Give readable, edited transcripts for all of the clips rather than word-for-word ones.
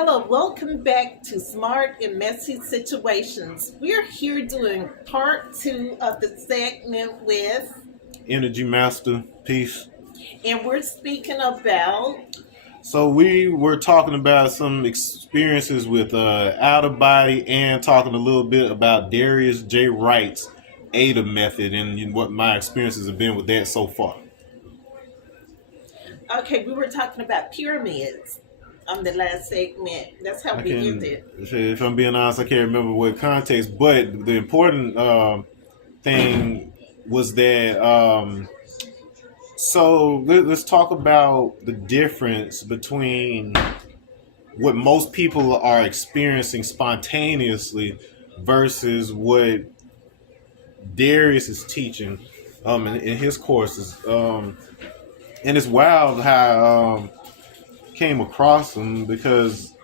Hello, welcome back to Smart and Messy Situations. We're here doing part two of the segment with, Energy Masta Peace. and we're speaking about, So we were talking about some experiences with out of body and talking a little bit about Darius J. Wright's ADA method and what my experiences have been with that so far. okay, we were talking about pyramids on the last segment. That's how I we can, ended. if I'm being honest, I can't remember what context, but the important thing was that. So let's talk about the difference between what most people are experiencing spontaneously versus what Darius is teaching in his courses. And it's wild how came across him because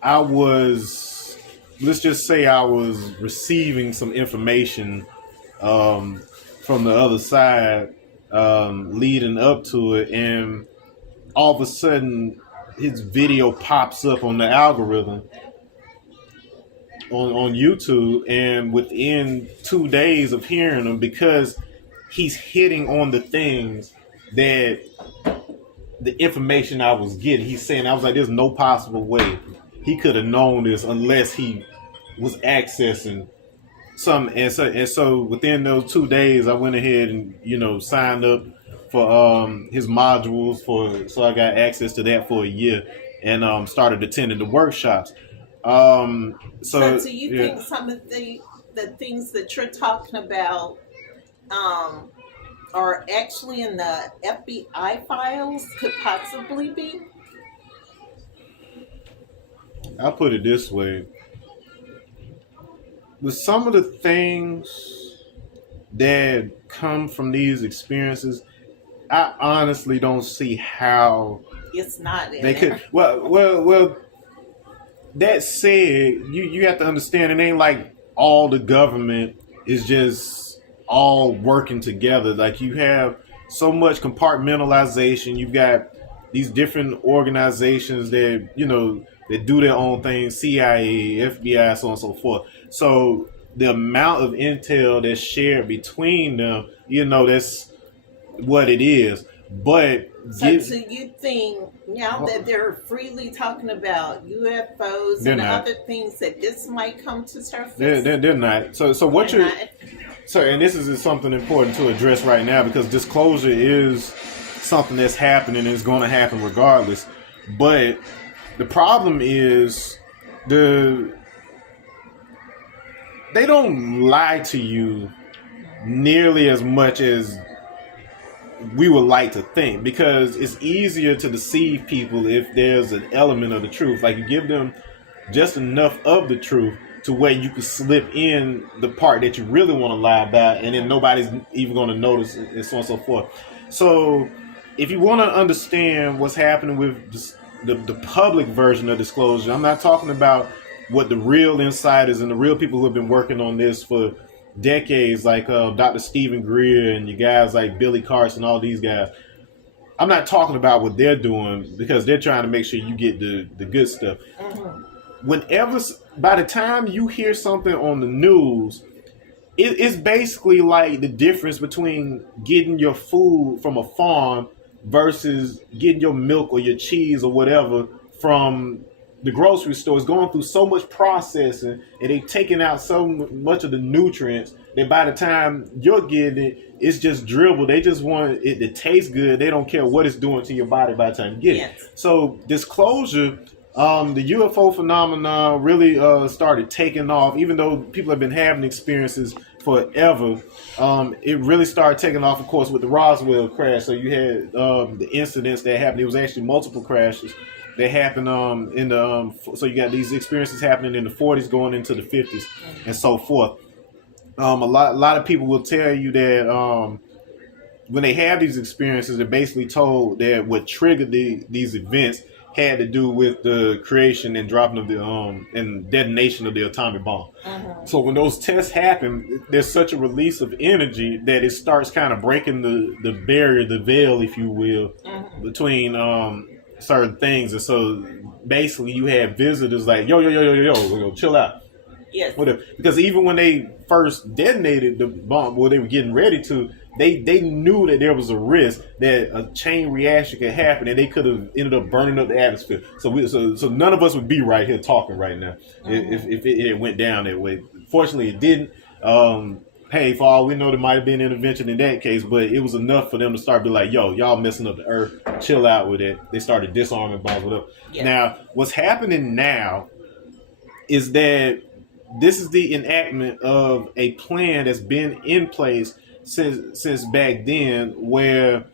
I was, let's just say I was receiving some information from the other side leading up to it, and all of a sudden his video pops up on the algorithm on YouTube, and within 2 days of hearing him, because he's hitting on the things that the information I was getting, he's saying, I was like, there's no possible way he could have known this unless he was accessing some. And so within those 2 days, I went ahead and signed up for his modules so I got access to that for a year, and started attending the workshops. So do you think some of the things that you're talking about are actually in the FBI files? Could possibly be? I'll put it this way. With some of the things that come from these experiences, I honestly don't see how It's not in they there. could. Well. That said, you have to understand it ain't like all the government is just all working together. Like, you have so much compartmentalization. You've got these different organizations that that do their own thing, CIA, FBI, so on and so forth. So the amount of intel that's shared between them, that's what it is. But So do you think now that they're freely talking about UFOs they're and not. other things that this might come to surface? They're not. So what They're you're not? so, and this is something important to address right now, because disclosure is something that's happening and is going to happen regardless. But the problem is they don't lie to you nearly as much as we would like to think, because it's easier to deceive people if there's an element of the truth. Like, you give them just enough of the truth to where you can slip in the part that you really want to lie about, and then nobody's even going to notice, and so on and so forth. So if you want to understand what's happening with the public version of disclosure, I'm not talking about what the real insiders and the real people who have been working on this for decades, like Dr. Stephen Greer and you guys like Billy Carson, all these guys. I'm not talking about what they're doing, because they're trying to make sure you get the good stuff. Whenever, by the time you hear something on the news, it's basically like the difference between getting your food from a farm versus getting your milk or your cheese or whatever from the grocery store. Is going through so much processing, and they're taking out so much of the nutrients that by the time you're getting it, it's just dribbled. They just want it to taste good. They don't care what it's doing to your body by the time you get it. Yes. So disclosure, the UFO phenomenon really started taking off, even though people have been having experiences forever. It really started taking off, of course, with the Roswell crash. So you had the incidents that happened. It was actually multiple crashes. They happened in the so you got these experiences happening in the 40s going into the 50s and so forth. A lot of people will tell you that when they have these experiences, they're basically told that what triggered these events had to do with the creation and dropping of the and detonation of the atomic bomb. So when those tests happen, there's such a release of energy that it starts kind of breaking the barrier, the veil, if you will, between certain things, and so basically you had visitors like yo, chill out. Yes. Whatever. Because even when they first detonated the bomb, what they were getting ready to, they knew that there was a risk that a chain reaction could happen, and they could have ended up burning up the atmosphere. So none of us would be right here talking right now if it went down that way. Fortunately, it didn't. Hey, for all we know, there might have been intervention in that case, but it was enough for them to start be like, yo, y'all messing up the earth. Chill out with it. They started disarming bombs. Whatever. Yeah. Now, what's happening now is that this is the enactment of a plan that's been in place since back then, where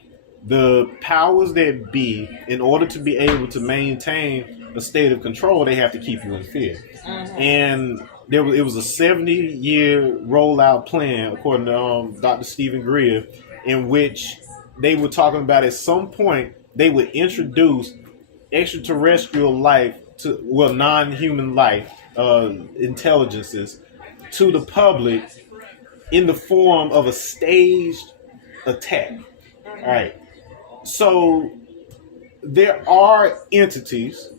the powers that be, in order to be able to maintain a state of control, they have to keep you in fear. And it was a 70-year rollout plan, according to Dr. Stephen Greer, in which they were talking about at some point they would introduce extraterrestrial life to, well, non-human life, intelligences to the public in the form of a staged attack. All right. So there are entities,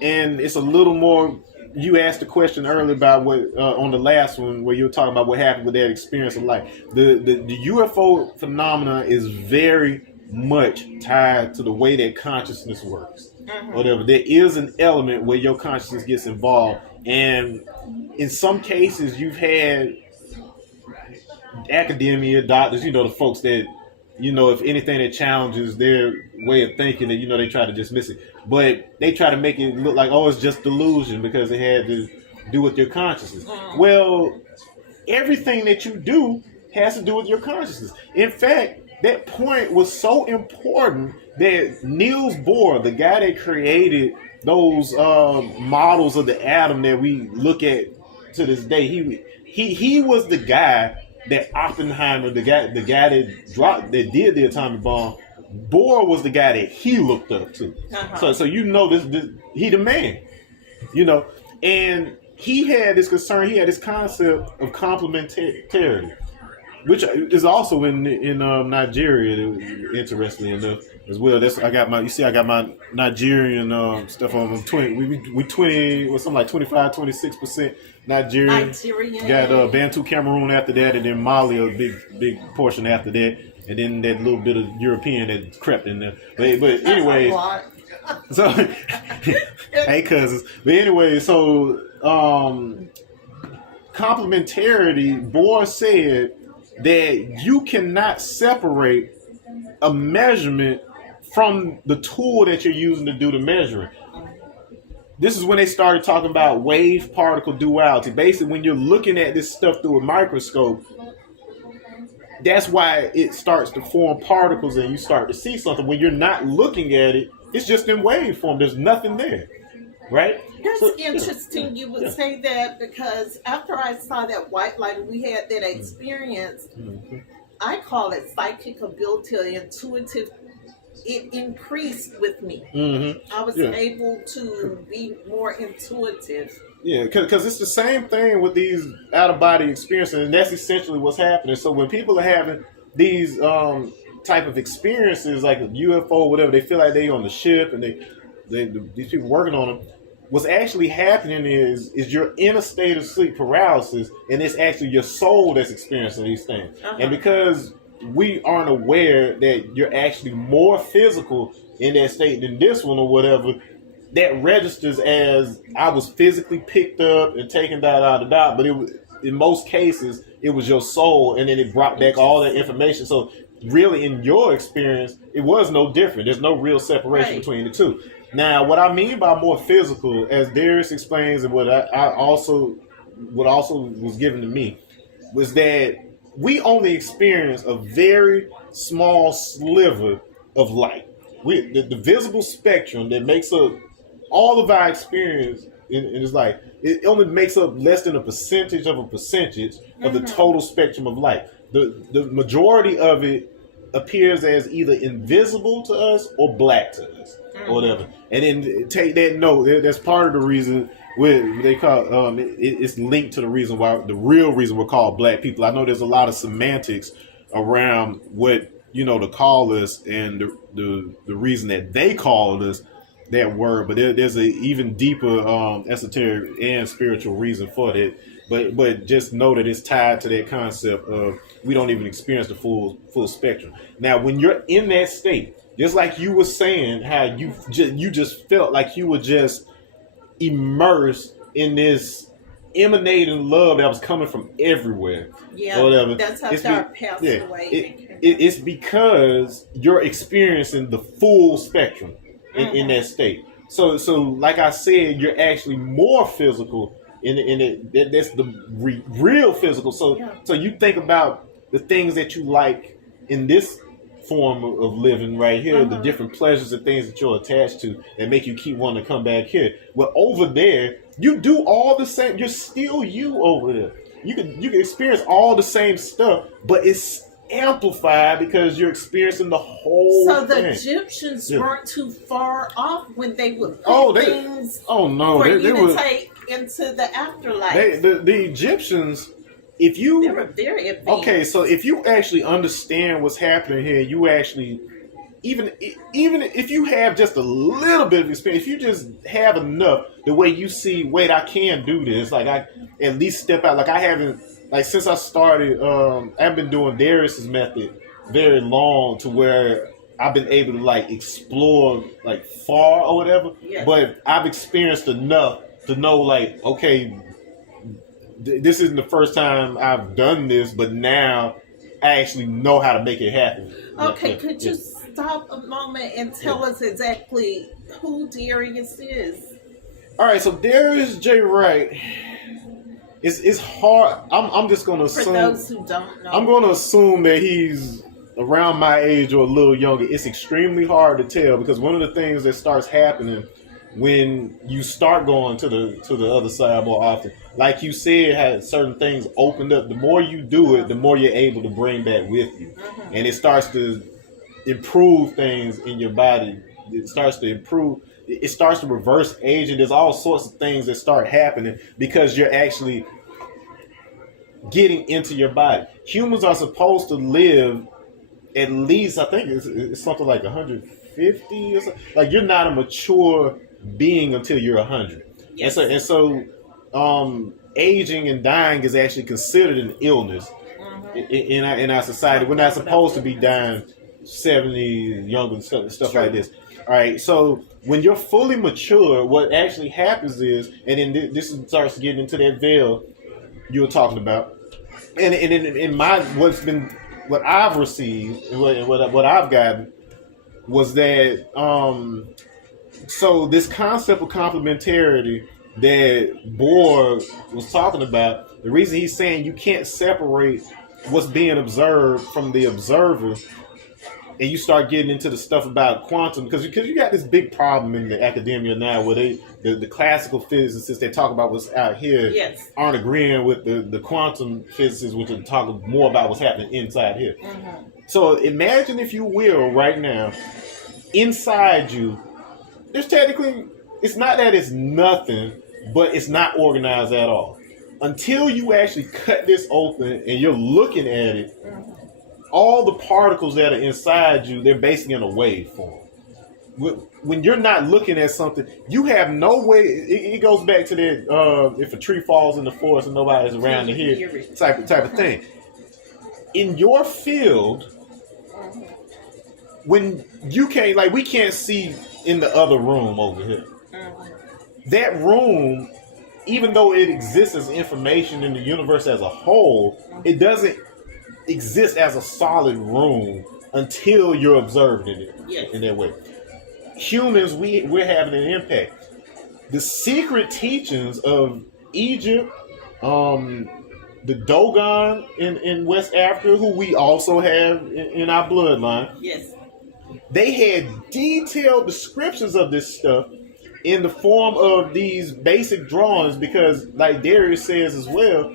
and it's a little more. You asked a question earlier about what on the last one where you were talking about what happened with that experience of life. The UFO phenomena is very much tied to the way that consciousness works. Whatever. There is an element where your consciousness gets involved, and in some cases you've had academia, doctors, the folks that, if anything that challenges their way of thinking, that, they try to dismiss it. But they try to make it look like, oh, it's just delusion because it had to do with your consciousness. Well, everything that you do has to do with your consciousness. In fact, that point was so important that Niels Bohr, the guy that created those models of the atom that we look at to this day, he was the guy that Oppenheimer, the guy that did the atomic bomb, Bohr was the guy that he looked up to. So this he the man, and he had this concern. He had this concept of complementarity, which is also in Nigeria, interestingly enough, as well. I got my Nigerian stuff on. I'm 20. We 20, or something like 25, 26% Nigerian. Got Bantu Cameroon after that, and then Mali a big portion after that, and then that little bit of European that crept in there. But anyway, so hey cousins. But anyway, so complementarity. Bohr said that you cannot separate a measurement from the tool that you're using to do the measuring. This is when they started talking about wave particle duality. Basically, when you're looking at this stuff through a microscope, that's why it starts to form particles and you start to see something. When you're not looking at it, it's just in wave form. There's nothing there, right? That's interesting you would say that, because after I saw that white light, we had that experience, I call it psychic ability or intuitive. It increased with me. I was able to be more intuitive. Yeah, because it's the same thing with these out-of-body experiences, and that's essentially what's happening. So when people are having these type of experiences, like a UFO or whatever, they feel like they're on the ship, and these people working on them. What's actually happening is you're in a state of sleep paralysis, and it's actually your soul that's experiencing these things. And because we aren't aware that you're actually more physical in that state than this one or whatever, that registers as I was physically picked up and taken out, but it was, in most cases, it was your soul, and then it brought back all that information. So really, in your experience, it was no different. There's no real separation between the two. Now, what I mean by more physical, as Darius explains, and what also was given to me, was that we only experience a very small sliver of light. The visible spectrum that makes up all of our experience in this life, it only makes up less than a percentage of the total spectrum of light. The majority of it appears as either invisible to us or black to us, or whatever. And then take that note. That's part of the reason they call it's linked to the real reason we're called black people. I know there's a lot of semantics around what to call us, and the reason that they called us. that word, but there's a even deeper esoteric and spiritual reason for that. But just know that it's tied to that concept of we don't even experience the full spectrum. Now, when you're in that state, just like you were saying, how you just felt like you were just immersed in this emanating love that was coming from everywhere. Yeah, or whatever. that's after I passed away. It's because you're experiencing the full spectrum in that state. So like I said, you're actually more physical in it. That's the real physical. So you think about the things that you like in this form of living right here, the different pleasures and things that you're attached to that make you keep wanting to come back here. Well, over there, you do all the same. You're still you over there. You can experience all the same stuff, but it's amplified because you're experiencing the whole So the thing. Egyptians weren't too far off when they would put things for you to take into the afterlife. The Egyptians, if you they were very advanced. okay, so if you actually understand what's happening here, you actually even if you have just a little bit of experience, if you just have enough, the way you see, wait, I can do this. Like I at least step out. Like I haven't, like since I started, I've been doing Darius's method very long to where I've been able to like explore like far or whatever. Yes. But I've experienced enough to know like, okay, this isn't the first time I've done this, but now I actually know how to make it happen. Okay, could you stop a moment and tell us exactly who Darius is? All right, so Darius J. Wright. It's hard. I'm just gonna assume. For those who don't know, I'm gonna assume that he's around my age or a little younger. It's extremely hard to tell because one of the things that starts happening when you start going to the other side more often, like you said, had certain things opened up. The more you do it, the more you're able to bring back with you, and it starts to improve things in your body. It starts to improve. It starts to reverse aging. There's all sorts of things that start happening because you're actually getting into your body. Humans are supposed to live at least, I think it's something like 150 or something. Like you're not a mature being until you're 100. Yes. And so aging and dying is actually considered an illness in our society. We're not supposed to be dying 70, younger and stuff like this. All right, so when you're fully mature, what actually happens is, and then this starts getting into that veil you were talking about, and in my what I've received and what I've gotten was that so this concept of complementarity that Bohr was talking about, the reason he's saying you can't separate what's being observed from the observer. And you start getting into the stuff about quantum because you got this big problem in the academia now where the classical physicists they talk about what's out here aren't agreeing with the quantum physicists, which are talking more about what's happening inside here. So imagine, if you will, right now, inside you, there's technically, it's not that it's nothing, but it's not organized at all. Until you actually cut this open and you're looking at it, all the particles that are inside you, they're basically in a waveform. When you're not looking at something, you have no way. It goes back to that if a tree falls in the forest and nobody's around to hear type of thing. In your field, when you can't, like we can't see in the other room over here. That room, even though it exists as information in the universe as a whole, it doesn't exist as a solid room until you're observed in it in that way. Humans, we're having an impact. The secret teachings of Egypt, the Dogon in West Africa, who we also have in our bloodline, they had detailed descriptions of this stuff in the form of these basic drawings because, like Darius says as well,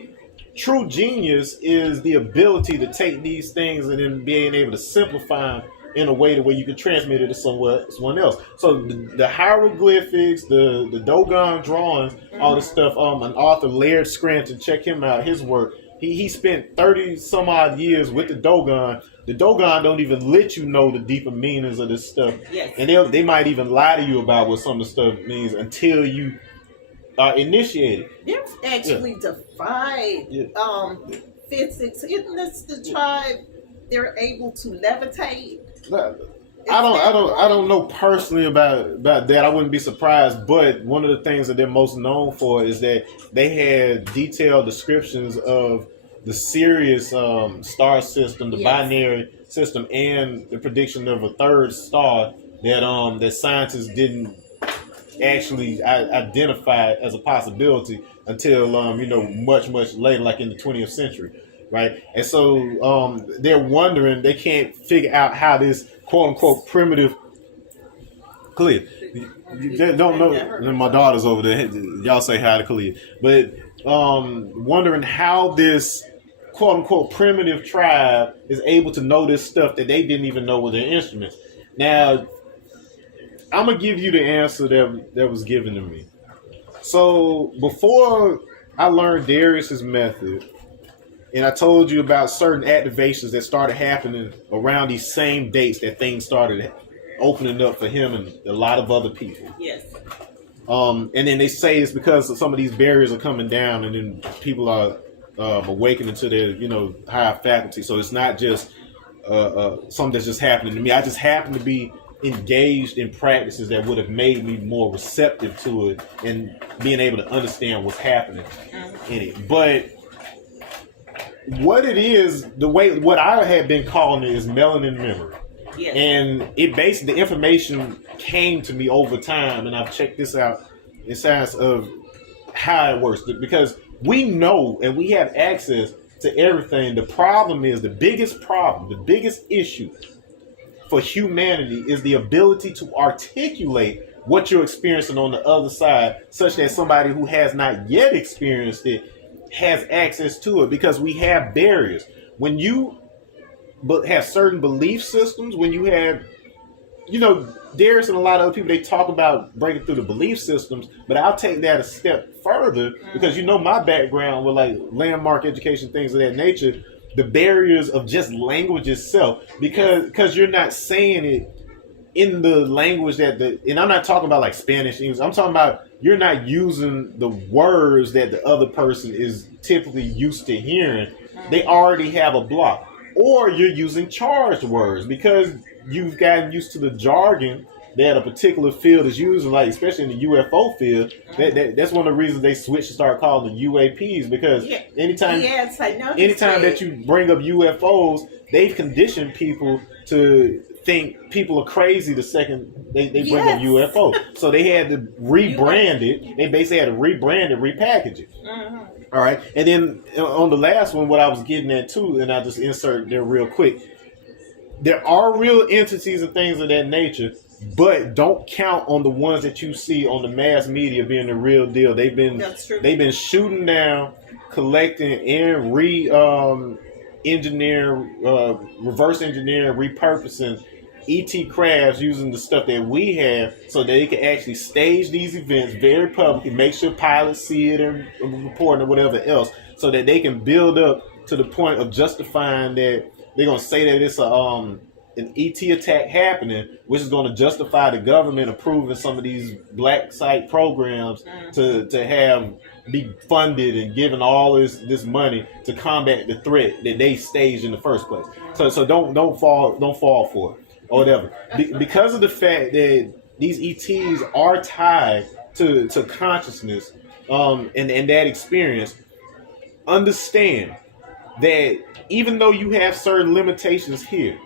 true genius is the ability to take these things and then being able to simplify them in a way to where you can transmit it to someone else. So the hieroglyphics, the Dogon drawings, all this stuff. An author, Laird Scranton, check him out. His work. He spent 30 some odd years with the Dogon The Dogon don't even let you know the deeper meanings of this stuff. Yes. And they might even lie to you about what some of the stuff means until you are initiated. They're actually defied physics. Isn't this the tribe? They're able to levitate. I don't know personally about that. I wouldn't be surprised, but one of the things that they're most known for is that they had detailed descriptions of the Sirius star system, the binary system, and the prediction of a third star that scientists didn't actually identify as a possibility until much later, like in the 20th century, right? And so they're wondering, they can't figure out how this quote unquote primitive Kalia. You don't know. My daughter's over there. Y'all say hi to Kalia. But wondering how this quote unquote primitive tribe is able to know this stuff that they didn't even know with their instruments. Now, I'm gonna give you the answer that was given to me. So before I learned Darius's method, and I told you about certain activations that started happening around these same dates that things started opening up for him and a lot of other people. Yes. And then they say it's because some of these barriers are coming down, and then people are awakening to their higher faculty. So it's not just something that's just happening to me. I just happen to be engaged in practices that would have made me more receptive to it and being able to understand what's happening in it. But what it is, what I had been calling it is melanin memory. Yes. And it basically, the information came to me over time, and I've checked this out in science of how it works, because we know and we have access to everything. The problem is, the biggest issue for humanity is the ability to articulate what you're experiencing on the other side, such that somebody who has not yet experienced it has access to it, because we have barriers. When you have certain belief systems, when you have, Darius and a lot of other people, they talk about breaking through the belief systems, but I'll take that a step further, because my background with like landmark education, things of that nature, the barriers of just language itself, because you're not saying it in the language and I'm not talking about like Spanish, English. I'm talking about you're not using the words that the other person is typically used to hearing. They already have a block. Or you're using charged words because you've gotten used to the jargon that a particular field is using, like especially in the UFO field. That's one of the reasons they switched to start calling the UAPs, because anytime that you bring up UFOs, they've conditioned people to think people are crazy the second they bring up UFO. So they had to rebrand it. They basically had to rebrand it, repackage it. All right. And then on the last one, what I was getting at too, and I'll just insert there real quick. There are real entities and things of that nature, but don't count on the ones that you see on the mass media being the real deal. They've been shooting down, collecting, and reverse engineering, repurposing ET crafts using the stuff that we have, so that they can actually stage these events very publicly, make sure pilots see it and report or whatever else, so that they can build up to the point of justifying that they're going to say that it's an ET attack happening, which is going to justify the government approving some of these black site programs to have be funded and given all this money to combat the threat that they staged in the first place. So don't fall for it or whatever. Because of the fact that these ETs are tied to consciousness and that experience, understand that even though you have certain limitations here,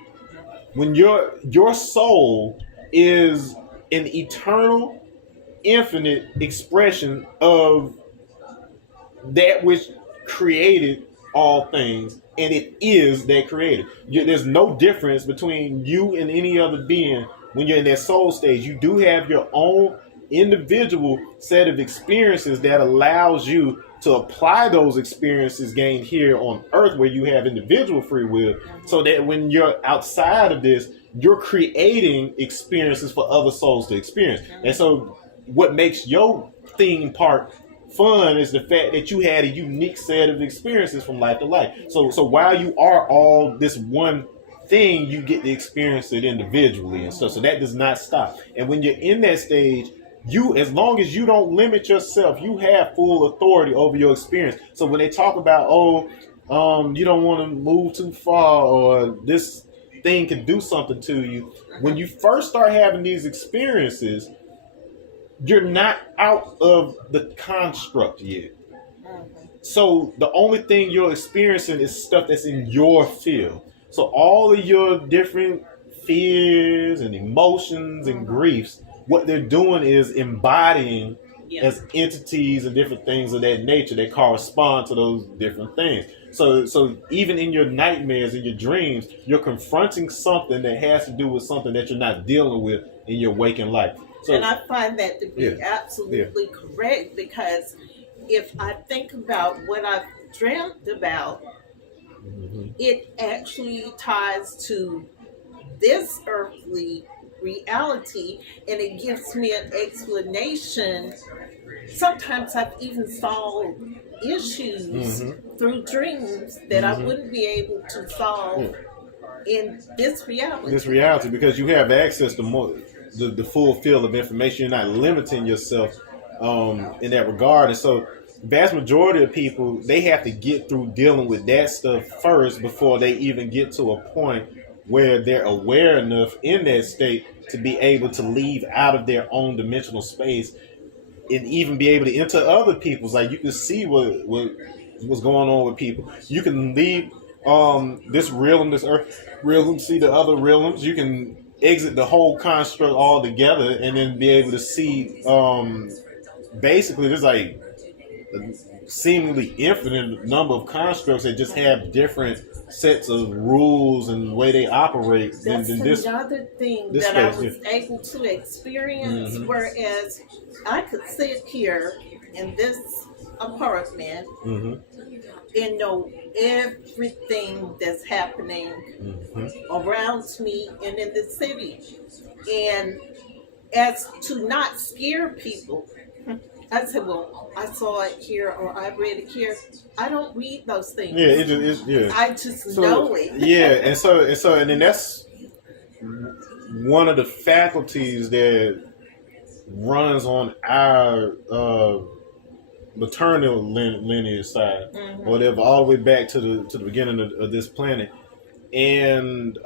when your soul is an eternal, infinite expression of that which created all things, and it is that creator. There's no difference between you and any other being when you're in that soul stage. You do have your own individual set of experiences that allows you to apply those experiences gained here on earth, where you have individual free will, so that when you're outside of this, you're creating experiences for other souls to experience. And so what makes your theme park fun is the fact that you had a unique set of experiences from life to life. So while you are all this one thing, you get to experience it individually and stuff. So that does not stop. And when you're in that stage, as long as you don't limit yourself, you have full authority over your experience. So when they talk about, you don't want to move too far, or this thing can do something to you, when you first start having these experiences, you're not out of the construct yet. So the only thing you're experiencing is stuff that's in your field. So all of your different fears and emotions and griefs, what they're doing is embodying as entities and different things of that nature that correspond to those different things. So even in your nightmares and your dreams, you're confronting something that has to do with something that you're not dealing with in your waking life. So, and I find that to be absolutely correct, because if I think about what I've dreamt about, it actually ties to this earthly reality, and it gives me an explanation. Sometimes I've even solved issues through dreams that I wouldn't be able to solve in this reality. This reality, because you have access to more, the full field of information. You're not limiting yourself in that regard. And so vast majority of people, they have to get through dealing with that stuff first before they even get to a point where they're aware enough in that state to be able to leave out of their own dimensional space and even be able to enter other people's. Like, you can see what's going on with people. You can leave this realm, this earth realm, see the other realms. You can exit the whole construct altogether and then be able to see basically there's like a seemingly infinite number of constructs that just have different sets of rules and the way they operate. That's another thing that I was able to experience, whereas I could sit here in this apartment and know everything that's happening around me and in the city. And as to not scare people, I said, well, I saw it here or I read it here. I don't read those things. I just know it. And then that's one of the faculties that runs on our maternal lineage side, or whatever, all the way back to the beginning of this planet. And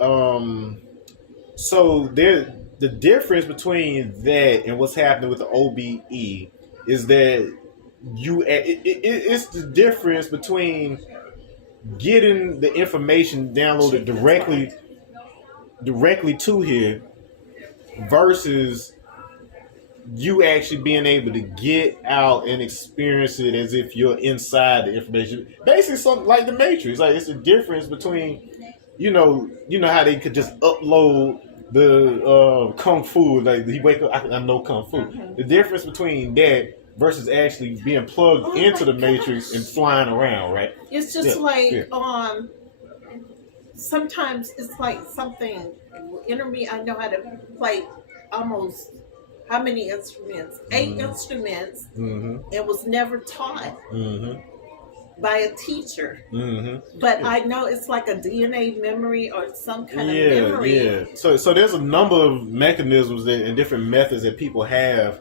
so the difference between that and what's happening with the O.B.E is that it's the difference between getting the information downloaded directly to here versus you actually being able to get out and experience it as if you're inside the information. Basically something like the Matrix. Like, it's a difference between, you know how they could just upload the kung fu, like he wake up, I know kung fu. The difference between that versus actually being plugged into the Matrix and flying around, right? It's just sometimes it's like something enter me. I know how to play almost how many instruments? 8 instruments, and was never taught by a teacher. But I know it's like a DNA memory or some kind of memory. Yeah. So there's a number of mechanisms and different methods that people have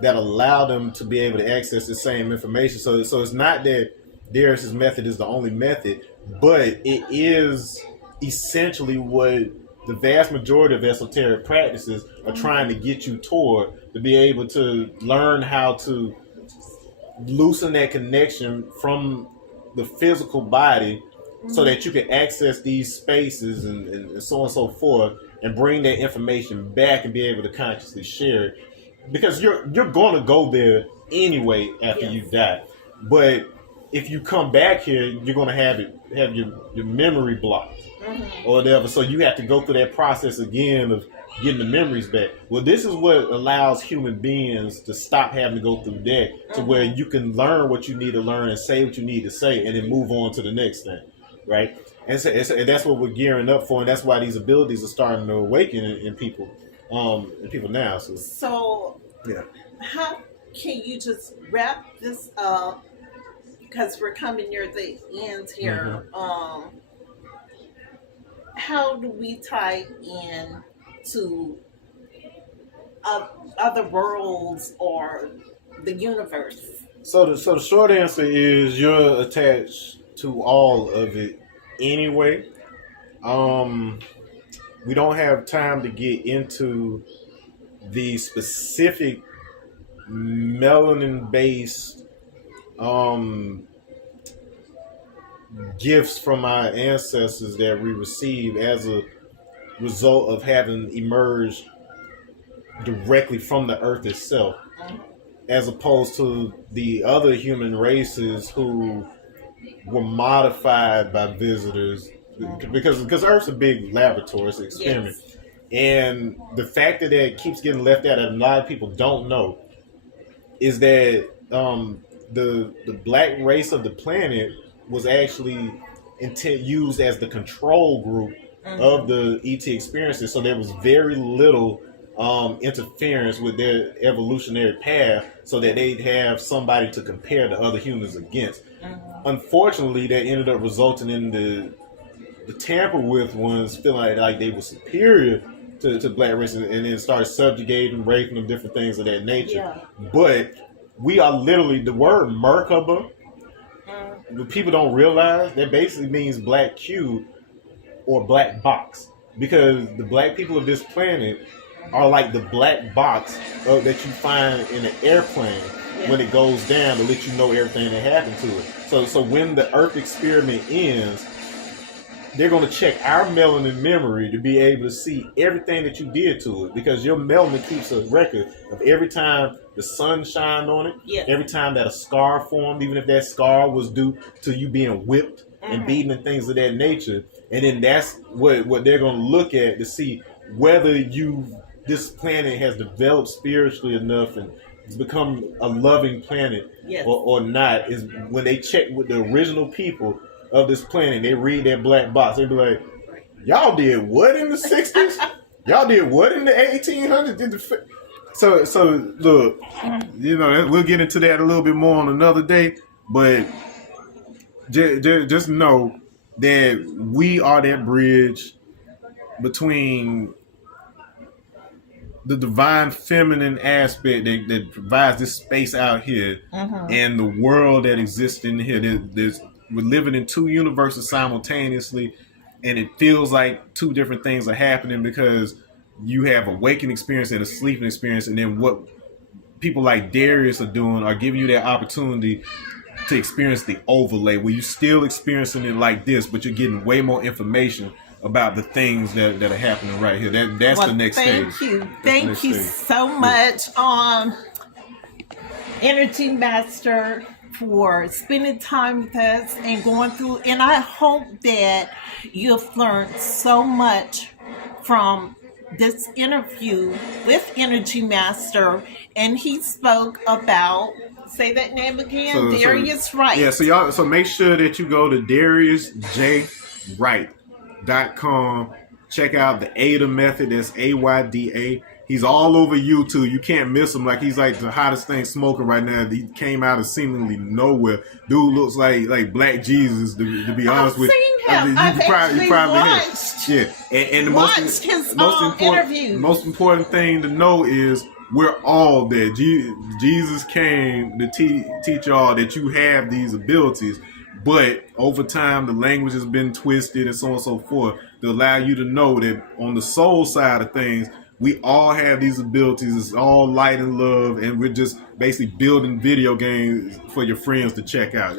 that allow them to be able to access the same information. So it's not that Darius's method is the only method, but it is essentially what the vast majority of esoteric practices are trying to get you toward, to be able to learn how to loosen that connection from the physical body so that you can access these spaces and so on and so forth, and bring that information back and be able to consciously share it. Because you're going to go there anyway after you die. But if you come back here, you're going to have your memory blocked or whatever. So you have to go through that process again of getting the memories back. Well, this is what allows human beings to stop having to go through that, to where you can learn what you need to learn and say what you need to say and then move on to the next thing, right? And so and that's what we're gearing up for, and that's why these abilities are starting to awaken in people now. So how can you just wrap this up, because we're coming near the end here. how do we tie in to other worlds or the universe? So the short answer is you're attached to all of it anyway. We don't have time to get into the specific melanin based gifts from our ancestors that we receive as a result of having emerged directly from the earth itself, as opposed to the other human races who were modified by visitors, because Earth's a big laboratory, it's an experiment. Yes. And the fact that it keeps getting left out that a lot of people don't know is that the black race of the planet was actually used as the control group of the ET experiences. So there was very little interference with their evolutionary path, so that they'd have somebody to compare the other humans against. Unfortunately, that ended up resulting in the tamper with ones feeling like they were superior to black race, and then started subjugating, raping them, different things of that nature. Yeah. But we are literally, the word Merkaba, what people don't realize, that basically means black cube or black box, because the black people of this planet are like the black box that you find in an airplane when it goes down to let you know everything that happened to it. So when the Earth experiment ends, they're going to check our melanin memory to be able to see everything that you did to it, because your melanin keeps a record of every time the sun shined on it, every time that a scar formed, even if that scar was due to you being whipped and beaten and things of that nature. And then that's what they're going to look at to see whether this planet has developed spiritually enough and it's become a loving planet or not, is when they check with the original people of this planet. They read that black box. They be like, y'all did what in the 60s? Y'all did what in the 1800s? So look, we'll get into that a little bit more on another day, but just know that we are that bridge between the divine feminine aspect that provides this space out here and the world that exists in here. We're living in two universes simultaneously, and it feels like two different things are happening, because you have a waking experience and a sleeping experience, and then what people like Darius are doing are giving you that opportunity to experience the overlay, where you're still experiencing it like this, but you're getting way more information about the things that are happening right here. That's the next stage. Thank you so much, Energy Master, for spending time with us and going through. And I hope that you've learned so much from this interview with Energy Master. And he spoke about, say that name again, Darius Wright. Yeah, so make sure that you go to DariusJWright.com. Check out the AIDA method. That's AYDA. He's all over YouTube. You can't miss him. Like, he's like the hottest thing smoking right now. He came out of seemingly nowhere. Dude looks like Black Jesus, to be honest with you. I've probably watched. Yeah, and the most important thing to know is we're all there. Jesus came to teach y'all that you have these abilities, but over time the language has been twisted and so on and so forth to allow you to know that on the soul side of things, we all have these abilities. It's all light and love, and we're just basically building video games for your friends to check out.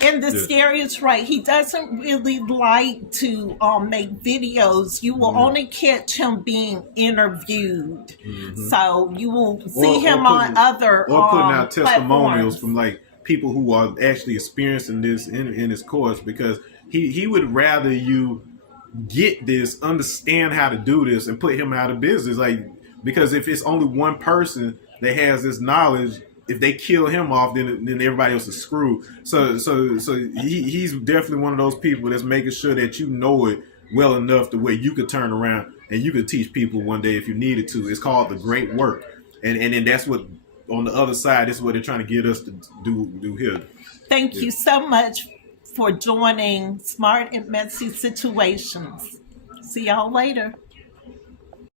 And the Darius Wright, he doesn't really like to make videos. You will only catch him being interviewed. So you will see him on other or putting out testimonials platforms from like people who are actually experiencing this in his course, because he would rather you get this, understand how to do this, and put him out of business. Like, because if it's only one person that has this knowledge, if they kill him off, then everybody else is screwed. So he's definitely one of those people that's making sure that you know it well enough to where you could turn around and you could teach people one day if you needed to. It's called the great work, and then that's what on the other side. This is what they're trying to get us to do here. Thank you so much for joining Smart and Messy Situations. See y'all later.